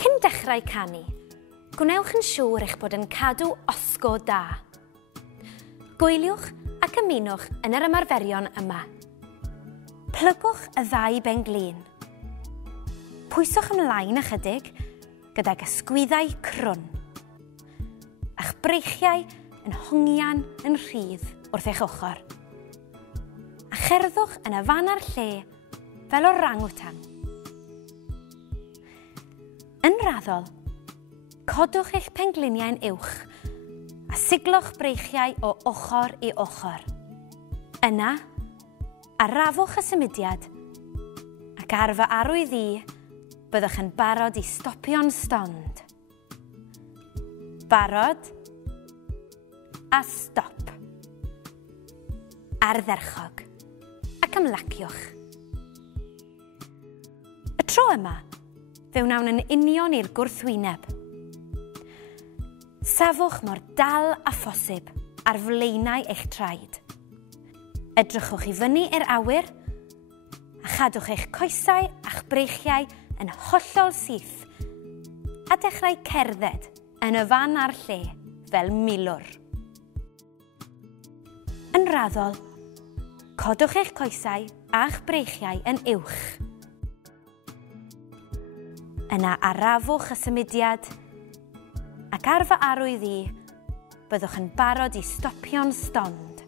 Cyn dechrau canu, gwnewch yn siŵr eich bod yn cadw osgo da. Gwyliwch ac ymunwch yn yr ymarferion yma. Plygwch y ddau ben glin. Pwyswch ymlaen ychydig gydag ysgwyddau crwn. A'ch breichiau yn hongian yn rhydd wrth eich ochr. A cherddwch yn y fan ar lle fel orangutan. Yn raddol, codwch eich pengliniau'n uwch a siglwch breichiau o ochr i ochr. Yna, arafwch y symudiad ac ar fy arwydd i byddwch yn barod i stopio'n stond. Barod a stop. Ardderchog ac ymlaciwch. Y tro yma, fe wnawn yn union i'r gwrthwyneb. Safwch mor dal a phosib ar flaenau eich traed. Edrychwch i fyny i'r awyr a chadwch eich coesau a'ch breichiau yn hollol syth a dechrau cerdded yn y fan ar lle fel milwr. Yn raddol, codwch eich coesau a'ch breichiau yn uwch. Yna arafwch y symudiad ac ar fy arwydd i byddwch yn barod i stopio'n stond.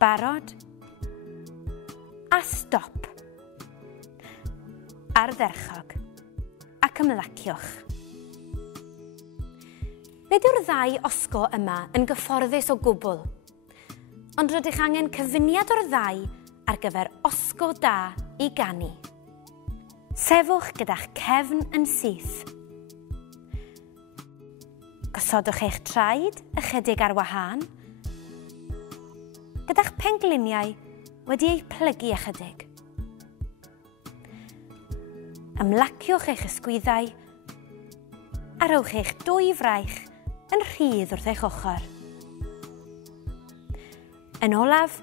Barod a stop. Ardderchog ac ymlaciwch. Nid yw'r ddau osgo yma yn gyfforddus o gwbl, ond rydych angen cyfuniad o'r ddau ar gyfer osgo da i ganu. Sefwch gyda'ch cefn yn syth. Gosodwch eich traed ychydig ar wahân, gyda'ch pengliniau wedi eu plygu ychydig. Ymlaciwch eich ysgwyddau a rhowch eich dwy fraich yn rhydd wrth eich ochr. Yn olaf,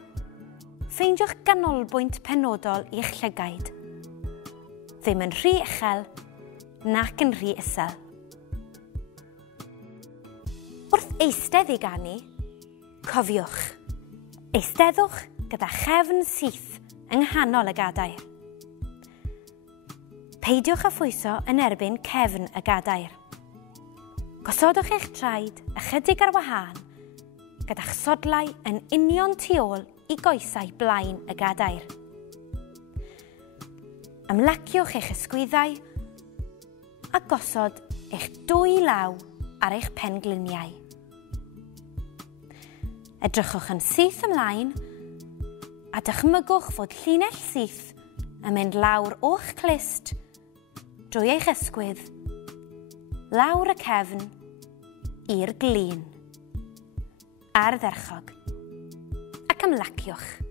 ffeindiwch ganolbwynt penodol i'ch llygaid. Ddim yn rhy uchel nac yn rhy isel. Wrth eistedd i ganu, cofiwch. Eisteddwch gyda chefn syth yng nghanol y gadair. Peidiwch â phwyso yn erbyn cefn y gadair. Gosodwch eich traed ychydig ar wahân gyda'ch sodlau yn union tu ôl i goesau blaen y gadair. Ymlaciwch eich ysgwyddau a gosod eich dwy law ar eich pengliniau. Edrychwch yn syth ymlaen a dychmygwch fod llinell syth yn mynd lawr o'ch clust drwy eich ysgwydd, lawr y cefn i'r glin. Ardderchog ac ymlaciwch.